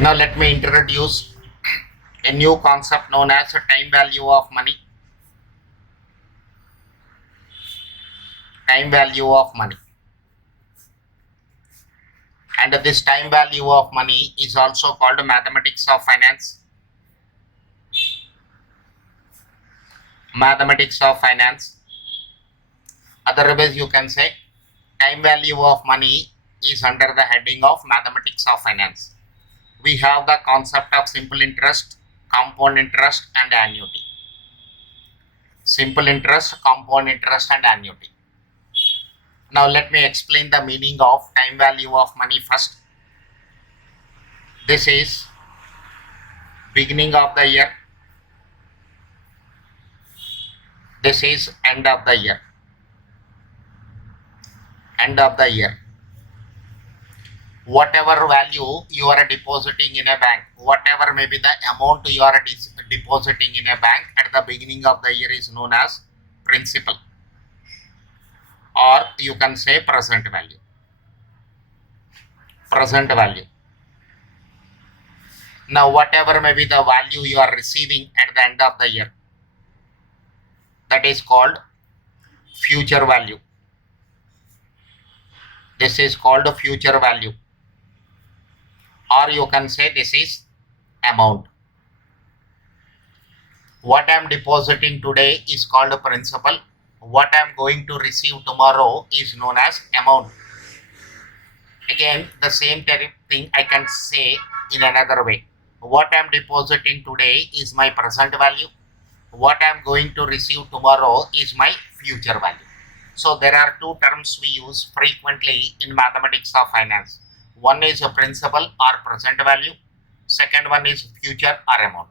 Now let me introduce a new concept known as time value of money. Time value of money. And this time value of money is also called mathematics of finance. Mathematics of finance. Otherwise you can say time value of money is under the heading of mathematics of finance. We have the concept of simple interest, compound interest and annuity. Simple interest, compound interest and annuity. Now let me explain the meaning of time value of money first. This is beginning of the year. This is end of the year. End of the year. Whatever value you are depositing in a bank, whatever may be the amount you are depositing in a bank at the beginning of the year is known as principal, or you can say present value. Present value. Now whatever may be the value you are receiving at the end of the year, that is called future value. This is called future value, or you can say this is amount. What I am depositing today is called principal. What I am going to receive tomorrow is known as amount. Again, the same thing I can say in another way. What I am depositing today is my present value. What I am going to receive tomorrow is my future value. So there are two terms we use frequently in mathematics of finance. One is a principal or present value. Second one is future or amount.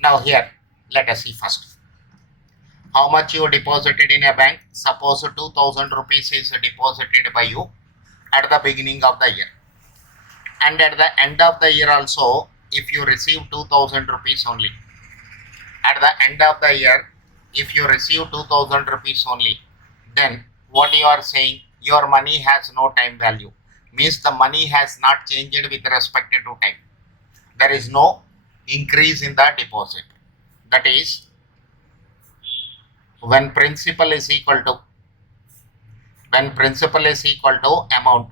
Now here, let us see first. How much you deposited in a bank? Suppose 2000 rupees is deposited by you at the beginning of the year. And at the end of the year also, if you receive 2000 rupees only. At the end of the year, if you receive 2000 rupees only, then what you are saying, your money has no time value. Means the money has not changed with respect to time. There is no increase in the deposit. That is, when principal is equal to amount,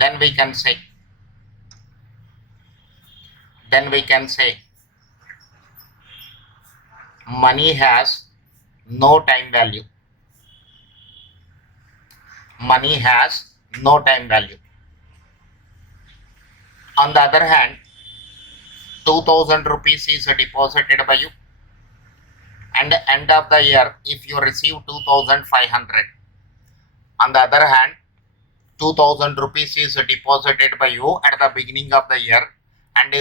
then we can say money has no time value. Money has no time value. On the other hand, 2000 rupees is deposited by you, and end of the year if you receive 2500. On the other hand, 2000 rupees is deposited by you at the beginning of the year, and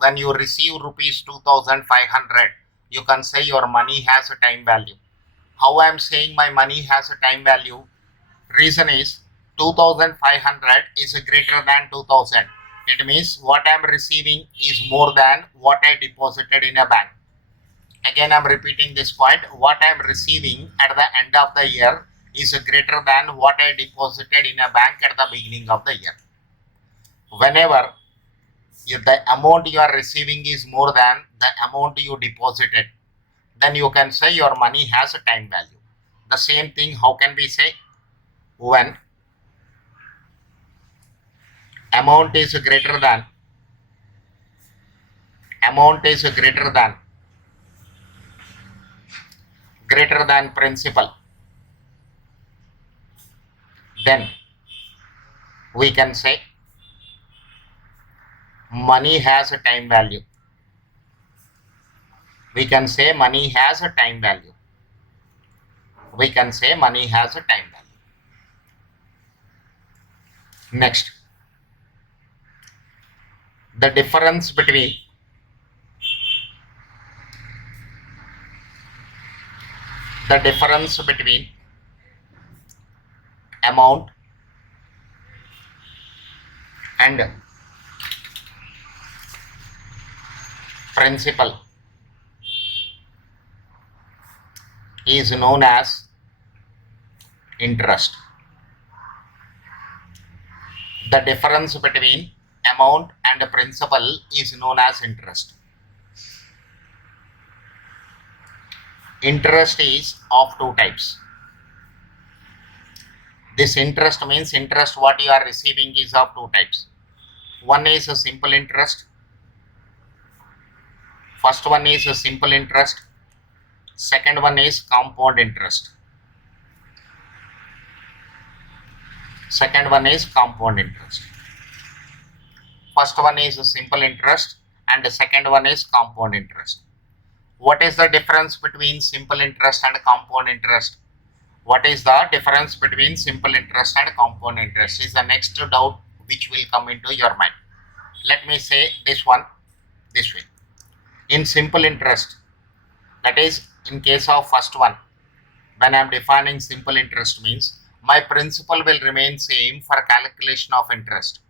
when you receive rupees 2500, you can say your money has a time value. How I am saying my money has a time value? Reason is 2500 is greater than 2000. It means what I am receiving is more than what I deposited in a bank. Again, I am repeating this point. What I am receiving at the end of the year is greater than what I deposited in a bank at the beginning of the year. Whenever the amount you are receiving is more than the amount you deposited, then you can say your money has a time value. The same thing, how can we say? When amount is greater than principal, then we can say money has a time value. We can say money has a time value. We can say money has a time value. Next, the difference between amount and principal is known as interest. The difference between amount and principal is known as interest. Interest is of two types. This interest means interest what you are receiving is of two types. One is a simple interest. First one is a simple interest. Second one is compound interest. Second one is compound interest. First one is a simple interest and the second one is compound interest. What is the difference between simple interest and compound interest? What is the difference between simple interest and compound interest is the next doubt which will come into your mind. Let me say this one this way. In simple interest, that is in case of first one, when I am defining simple interest means my principal will remain same for calculation of interest.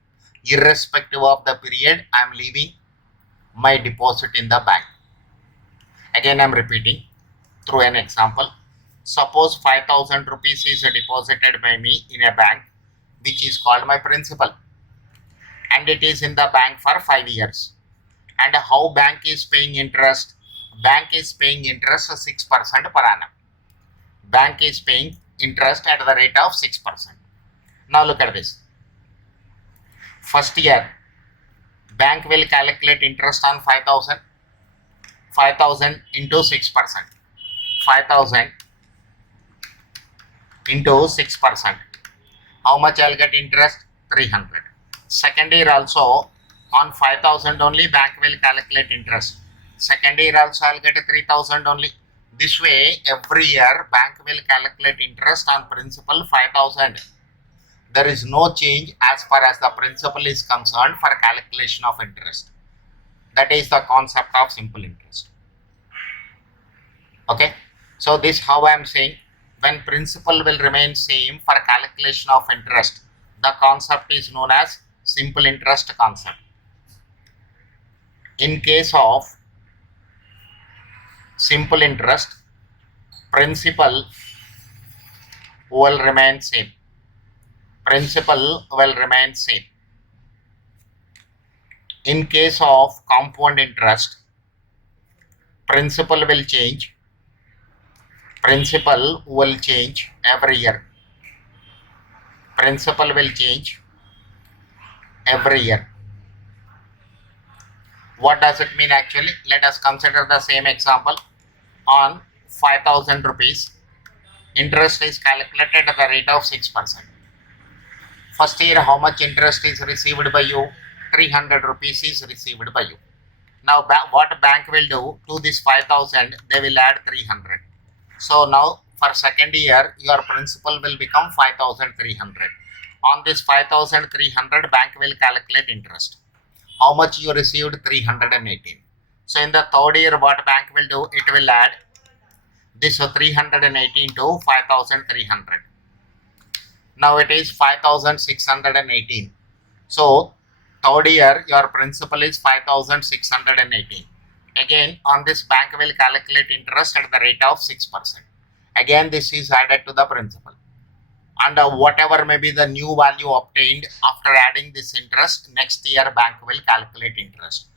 Irrespective of the period, I am leaving my deposit in the bank. Again, I am repeating through an example. Suppose 5,000 rupees is deposited by me in a bank which is called my principal, and it is in the bank for 5 years. And how bank is paying interest? Bank is paying interest 6% per annum. Bank is paying interest at the rate of 6%. Now look at this. First year, bank will calculate interest on 5,000. 5,000 into 6%. 5,000 into 6%. How much I'll get interest? 300. Second year also on 5,000 only bank will calculate interest. Second year also I'll get 3,000 only. This way every year bank will calculate interest on principal 5,000. There is no change as far as the principal is concerned for calculation of interest. That is the concept of simple interest. Okay, so this how I am saying when principal will remain same for calculation of interest, the concept is known as simple interest concept. In case of simple interest, principal will remain same. Principal will remain same. In case of compound interest, principal will change. Principal will change every year. Principal will change every year. What does it mean actually? Let us consider the same example. On 5,000 rupees, interest is calculated at the rate of 6%. First year, how much interest is received by you? 300 rupees is received by you. Now, what bank will do to this 5,000? They will add 300. So now, for second year, your principal will become 5,300. On this 5,300, bank will calculate interest. How much you received? 318. So in the third year, what bank will do? It will add this 318 to 5,300. Now it is 5,618. So third year, your principal is 5,618. Again, on this bank will calculate interest at the rate of 6%. Again, this is added to the principal. And whatever may be the new value obtained after adding this interest, next year bank will calculate interest.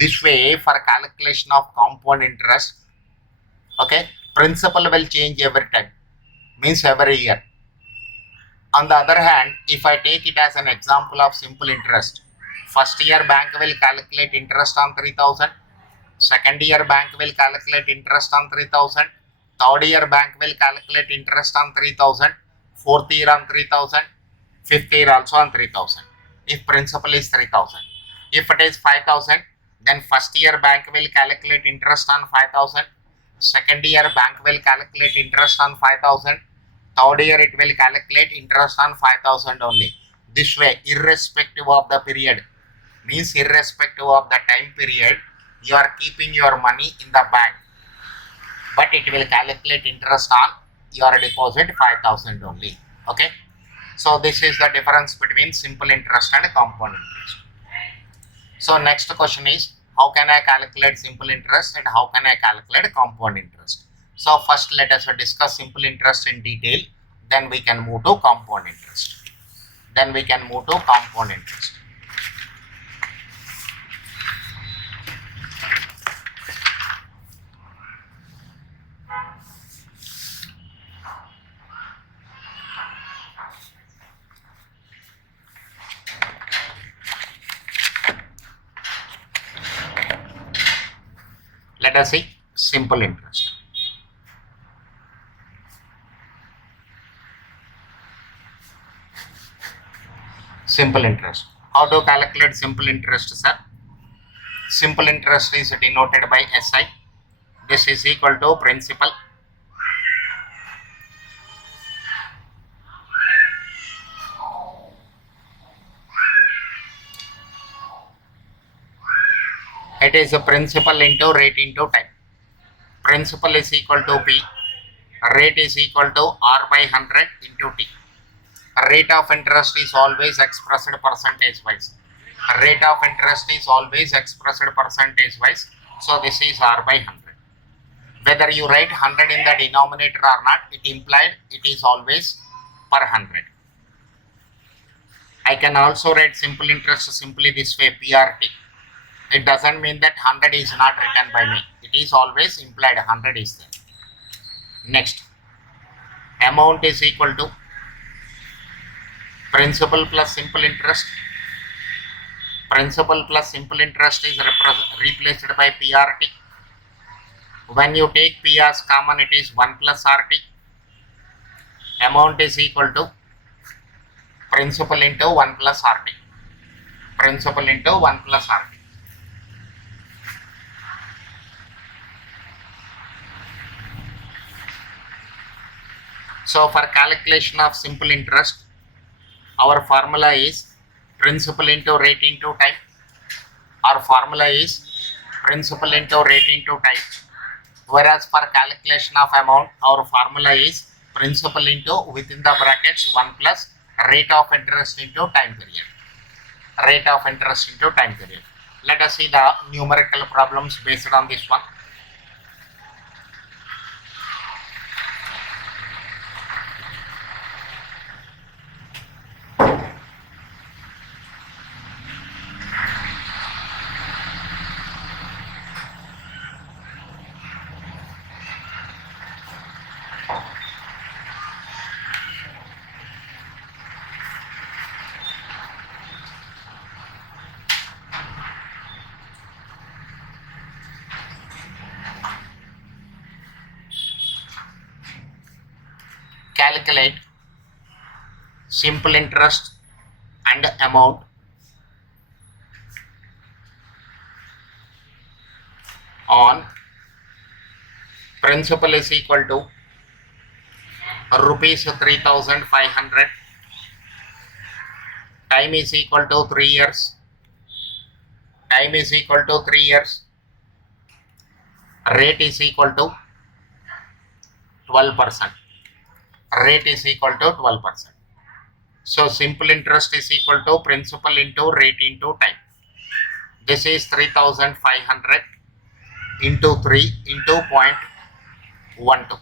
This way, for calculation of compound interest, okay, principal will change every time, means every year. On the other hand, if I take it as an example of simple interest, first year bank will calculate interest on 3,000. Second year bank will calculate interest on 3,000. Third year bank will calculate interest on 3,000. Fourth year on 3,000. Fifth year also on 3,000. If principal is 3,000. If it is 5,000, then first year bank will calculate interest on 5,000. Second year bank will calculate interest on 5,000. Third year it will calculate interest on 5,000 only. This way, irrespective of the period, means irrespective of the time period, you are keeping your money in the bank, but it will calculate interest on your deposit 5,000 only. Okay, so this is the difference between simple interest and compound interest. So next question is, how can I calculate simple interest and how can I calculate compound interest? So first let us discuss simple interest in detail, then we can move to compound interest. Let us see simple interest. Simple interest. How to calculate simple interest, sir? Simple interest is denoted by SI. This is equal to principal it is a principal into rate into time. Principal is equal to P, rate is equal to R by 100 into T. Rate of interest is always expressed percentage wise. Rate of interest is always expressed percentage wise. So this is R by 100. Whether you write 100 in the denominator or not, it implied it is always per 100. I can also write simple interest simply this way, PRT. It doesn't mean that 100 is not written by me. It is always implied 100 is there. Next, amount is equal to principal plus simple interest. Principal plus simple interest is replaced by PRT. When you take P as common, it is 1 plus RT. Amount is equal to principal into 1 plus RT. Principal into 1 plus RT. So for calculation of simple interest, our formula is principal into rate into time. Our formula is principal into rate into time. Whereas for calculation of amount, our formula is principal into within the brackets 1 plus rate of interest into time period. Rate of interest into time period. Let us see the numerical problems based on this one. Calculate simple interest and amount on principal is equal to rupees 3,500, time is equal to 3 years, time is equal to 3 years, rate is equal to 12%. Rate is equal to 12%. So simple interest is equal to principal into rate into time. This is 3,500 into 3 into 0.12.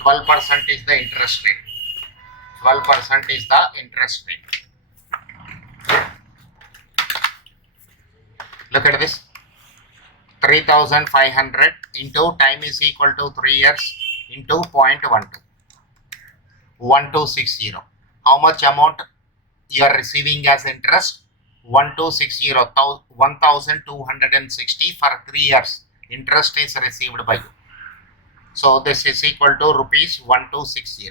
12% is the interest rate. 12% is the interest rate. Look at this. 3,500 into time is equal to 3 years into 0.12. 1260. How much amount you are receiving as interest? 1260, 1260 for 3 years. Interest is received by you. So this is equal to rupees 1260.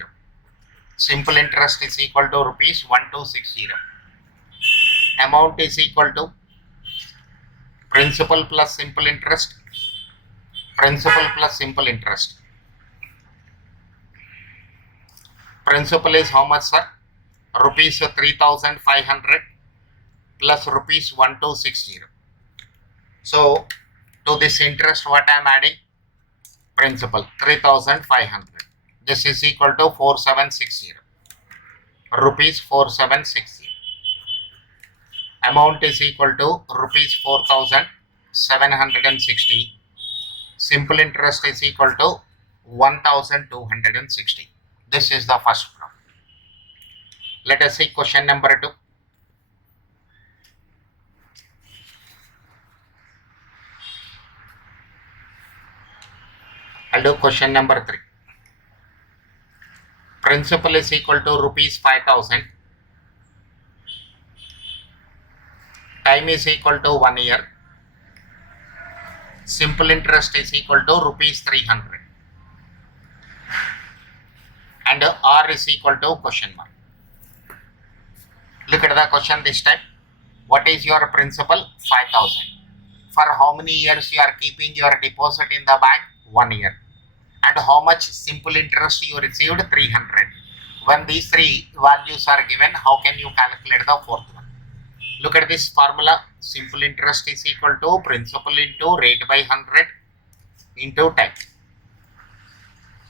Simple interest is equal to rupees 1260. Amount is equal to principal plus simple interest. Principal plus simple interest. Principal is how much, sir? Rupees 3,500 plus rupees 1260. So to this interest, what I am adding? Principal 3,500. This is equal to 4760. Rupees 4760. Amount is equal to rupees 4,760. Simple interest is equal to 1,260. This is the first problem. Let us see question number 2. I'll do question number 3. Principal is equal to rupees 5,000. Time is equal to 1 year. simple interest is equal to rupees 300 and R is equal to question mark. Look at the question this time. What is your principal? 5,000. For how many years you are keeping your deposit in the bank? 1 year. And how much simple interest you received? 300. When these three values are given, how can you calculate the fourth one? Look at this formula. Simple interest is equal to principal into rate by 100 into time.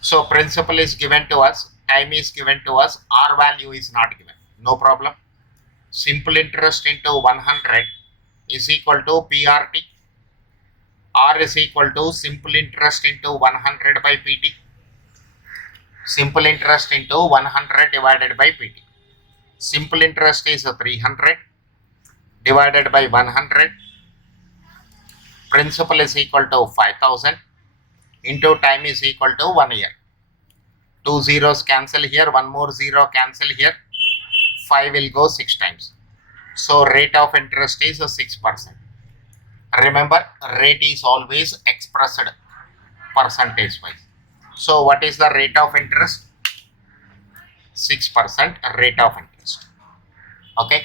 So principal is given to us, time is given to us, R value is not given. No problem. Simple interest into 100 is equal to PRT. R is equal to simple interest into 100 by PT. Simple interest into 100 divided by PT. Simple interest is 300 divided by 100. Principal is equal to 5,000 into time is equal to 1 year. 2 zeros cancel here, 1 more zero cancel here. 5 will go 6 times. So rate of interest is 6%. Remember, rate is always expressed percentage wise. So what is the rate of interest? 6% rate of interest. Okay.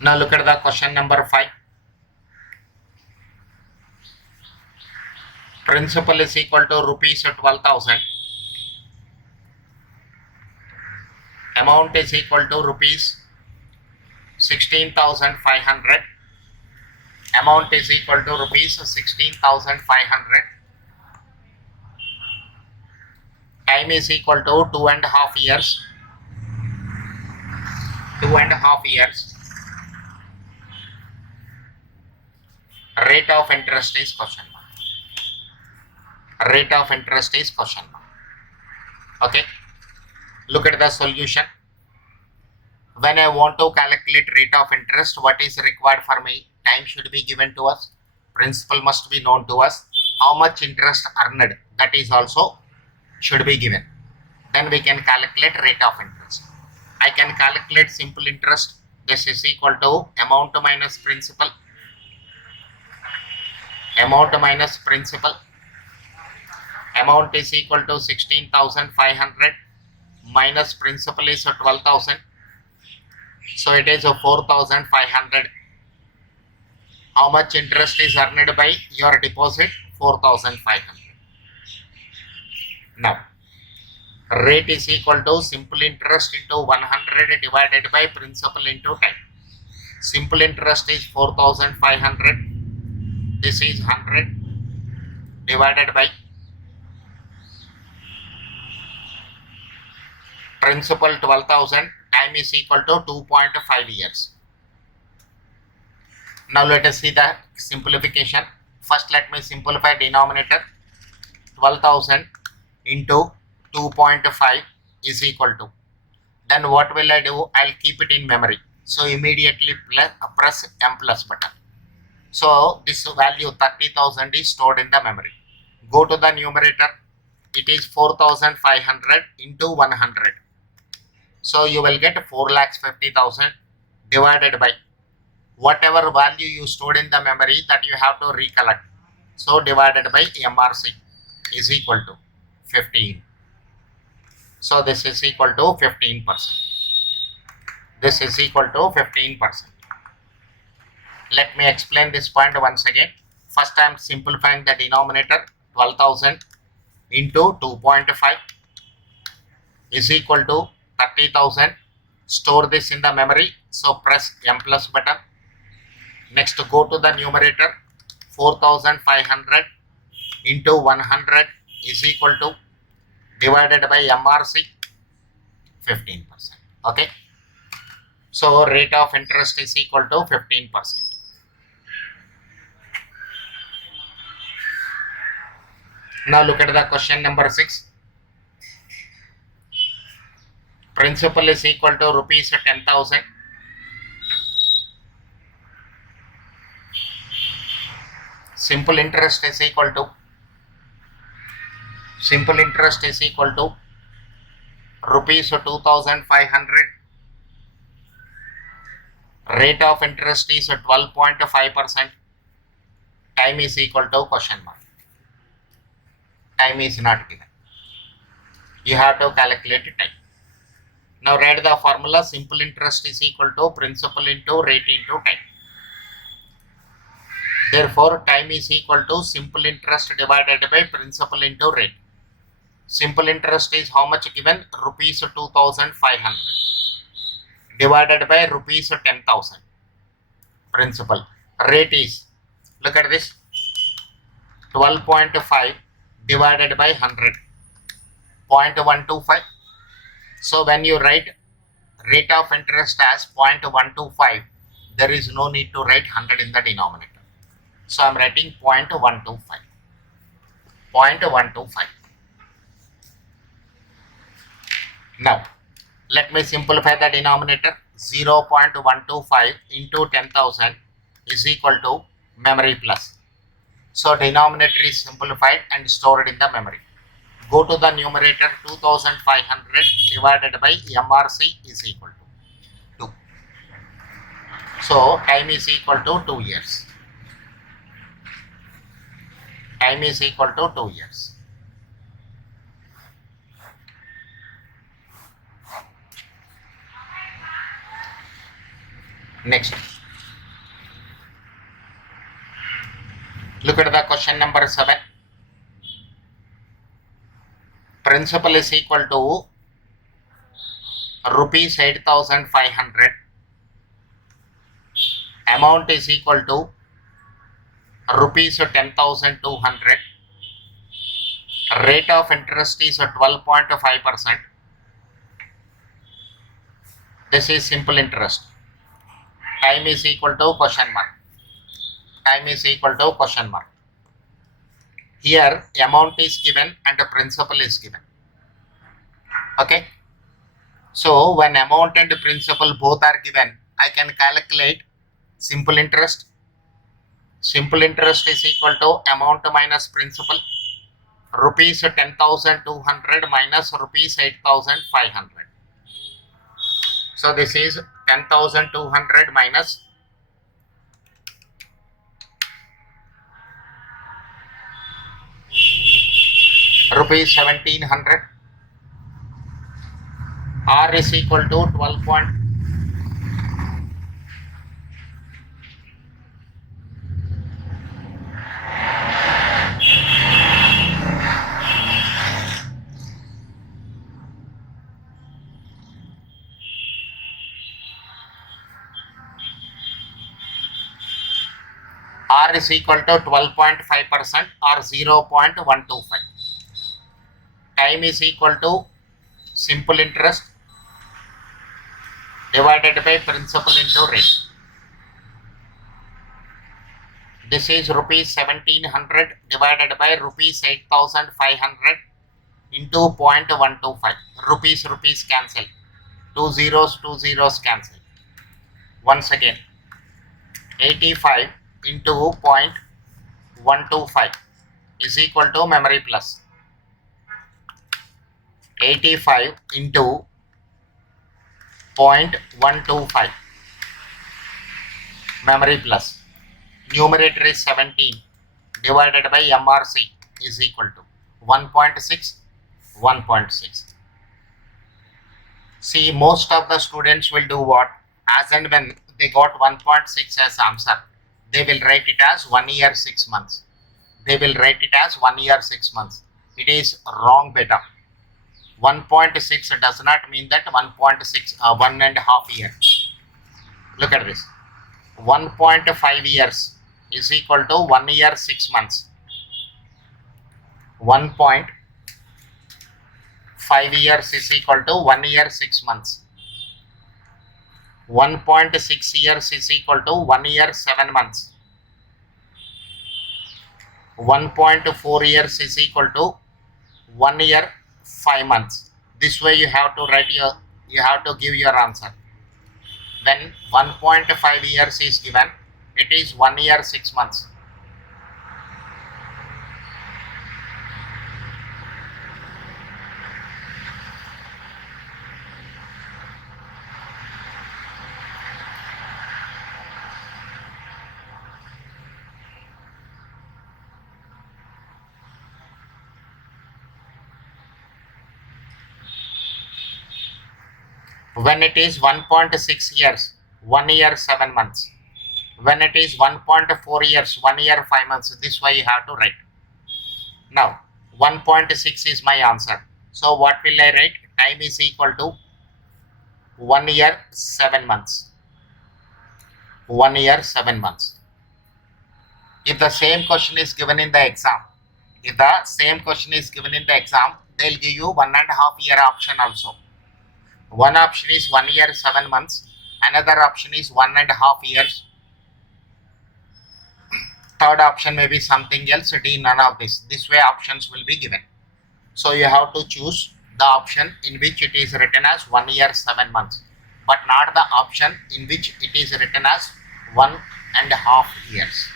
Now look at the question number 5. Principal is equal to rupees 12,000. Amount is equal to rupees 16,500. Amount is equal to rupees 16,500. Time is equal to 2.5 years. 2.5 years. Rate of interest is question mark. Rate of interest is question mark. Okay. Look at the solution. When I want to calculate rate of interest, what is required for me? Time should be given to us. Principal must be known to us. How much interest earned, that is also should be given. Then we can calculate rate of interest. I can calculate simple interest. This is equal to amount minus principal. Amount minus principal. Amount is equal to 16,500 minus principal is 12,000. So it is 4,500. How much interest is earned by your deposit? 4,500. Now, rate is equal to simple interest into 100 divided by principal into time. Simple interest is 4,500. This is 100 divided by principal 12,000. Time is equal to 2.5 years. Now let us see the simplification. First let me simplify denominator. 12,000 into 2.5 is equal to. Then what will I do? I'll keep it in memory. So immediately press M plus button. So this value 30,000 is stored in the memory. Go to the numerator. It is 4,500 into 100. So you will get 4,50,000 divided by whatever value you stored in the memory that you have to recollect. So divided by MRC is equal to 15. So this is equal to 15%. This is equal to 15%. Let me explain this point once again. First I am simplifying the denominator. 12,000 into 2.5 is equal to 30,000. Store this in the memory. So press M plus button. Next go to the numerator. 4,500 into 100 is equal to divided by MRC 15%. Okay. So rate of interest is equal to 15%. Now look at the question number 6. Principal is equal to rupees 10,000. Simple interest is equal to rupees 2,500 Rate of interest is 12.5%. Time is equal to question mark. Time is not given. You have to calculate time. Now write the formula. Simple interest is equal to principal into rate into time. Therefore, time is equal to simple interest divided by principal into rate. Simple interest is how much given? Rupees 2,500 divided by rupees 10,000. Principal. Rate is, look at this, 12.5 divided by 100, 0.125. So when you write rate of interest as 0.125, there is no need to write 100 in the denominator. So I am writing 0.125. 0.125. Now, let me simplify the denominator. 0.125 into 10,000 is equal to memory plus. So denominator is simplified and stored in the memory. Go to the numerator. 2,500 divided by MRC is equal to 2. So time is equal to 2 years. Time is equal to 2 years. Next, look at the question number 7. Principal is equal to rupees 8,500. Amount is equal to rupees 10,200. Rate of interest is 12.5%. This is simple interest. Time is equal to question mark. Time is equal to question mark. Here amount is given and the principal is given. Okay. So when amount and principal both are given, I can calculate simple interest. Simple interest is equal to amount minus principal. Rupees 10,200 minus rupees 8,500. So this is 10,200 minus rupees 1,700. R is equal to 12. R is equal to 12.5% or 0.125. Time is equal to simple interest divided by principal into rate. This is rupees 1,700 divided by rupees 8,500 into 0.125. Rupees cancel. 2 zeros cancel. Once again, 85 into 0.125 is equal to memory plus. 85 into 0.125 memory plus. Numerator is 17 divided by MRC is equal to 1.6. 1.6. See, most of the students will do what? As and when they got 1.6 as answer, they will write it as 1 year 6 months. They will write it as 1 year 6 months. It is wrong beta. 1.6 does not mean that 1.6 1.5 year. Look at this. 1.5 years is equal to 1 year 6 months. 1.5 years is equal to 1 year 6 months. 1.6 years is equal to 1 year 7 months. 1.4 years is equal to 1 year 5 months. This way you have to write you have to give your answer. When 1.5 years is given, it is 1 year 6 months. When it is 1.6 years, 1 year 7 months. When it is 1.4 years, 1 year 5 months. This way you have to write. Now 1.6 is my answer. So what will I write? Time is equal to 1 year 7 months. 1 year 7 months. If the same question is given in the exam, they'll give you 1.5 year option also. One option is 1 year 7 months, another option is 1.5 years, third option may be something else. D, none of this. This way options will be given. So you have to choose the option in which it is written as 1 year 7 months, but not the option in which it is written as 1.5 years.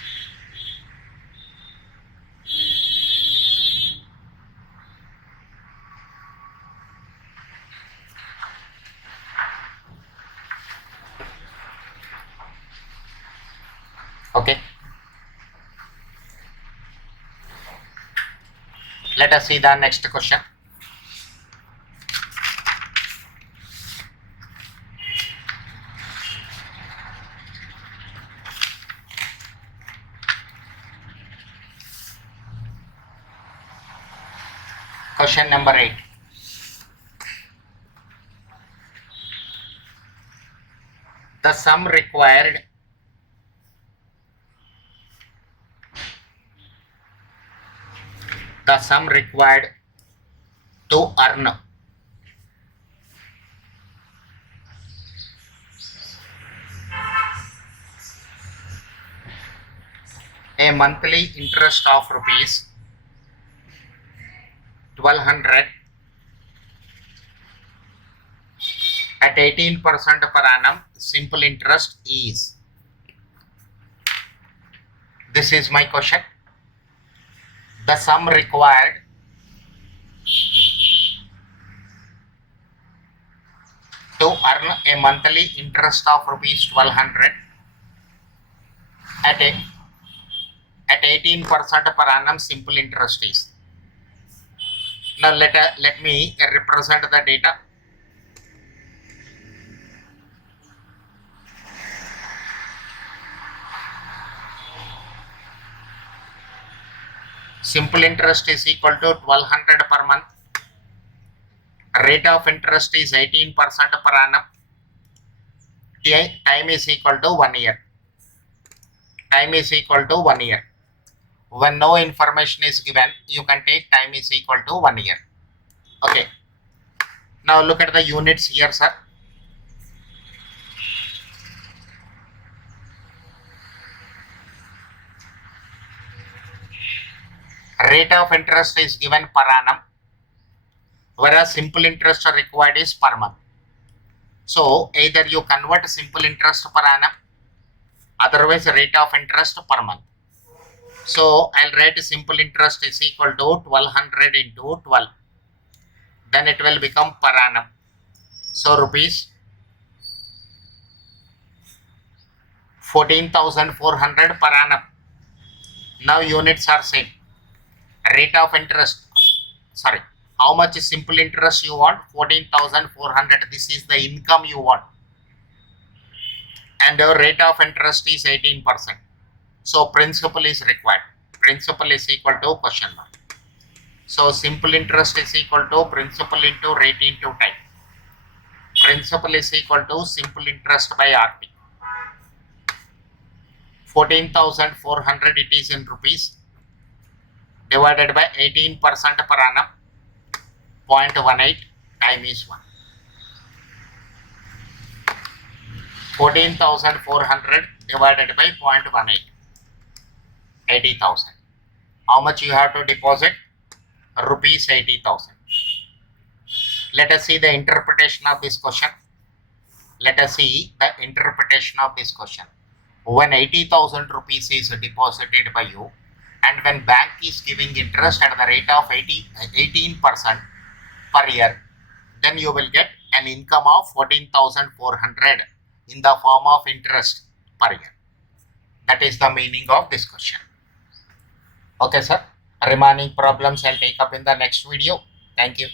Okay. Let us see the next question. Question number 8. The sum required to earn a monthly interest of rupees 1200 at 18% per annum, simple interest is. This is my question. The sum required to earn a monthly interest of rupees 1200 at 18% per annum, simple interest is. Now let me represent the data. Simple interest is equal to 1200 per month. Rate of interest is 18% per annum. Time is equal to 1 year. Time is equal to 1 year. When no information is given, you can take time is equal to 1 year. Okay. Now look at the units here, sir. Rate of interest is given per annum, whereas simple interest required is per month. So either you convert simple interest per annum, otherwise rate of interest per month. So I'll write simple interest is equal to 1200 into 12. Then it will become per annum. So rupees 14,400 per annum. Now units are same. Rate of interest, sorry, how much is simple interest you want? 14,400. This is the income you want. And the rate of interest is 18%. So principal is required. Principal is equal to question mark. So simple interest is equal to principal into rate into time. Principal is equal to simple interest by RT. 14,400 it is in rupees, divided by 18% per annum, 0.18, time is 1. 14,400 divided by 0.18, 80,000. How much you have to deposit? Rupees 80,000. Let us see the interpretation of this question. When 80,000 rupees is deposited by you, and when bank is giving interest at the rate of 18% per year, then you will get an income of 14,400 in the form of interest per year. That is the meaning of this question. Okay, sir. Remaining problems I'll take up in the next video. Thank you.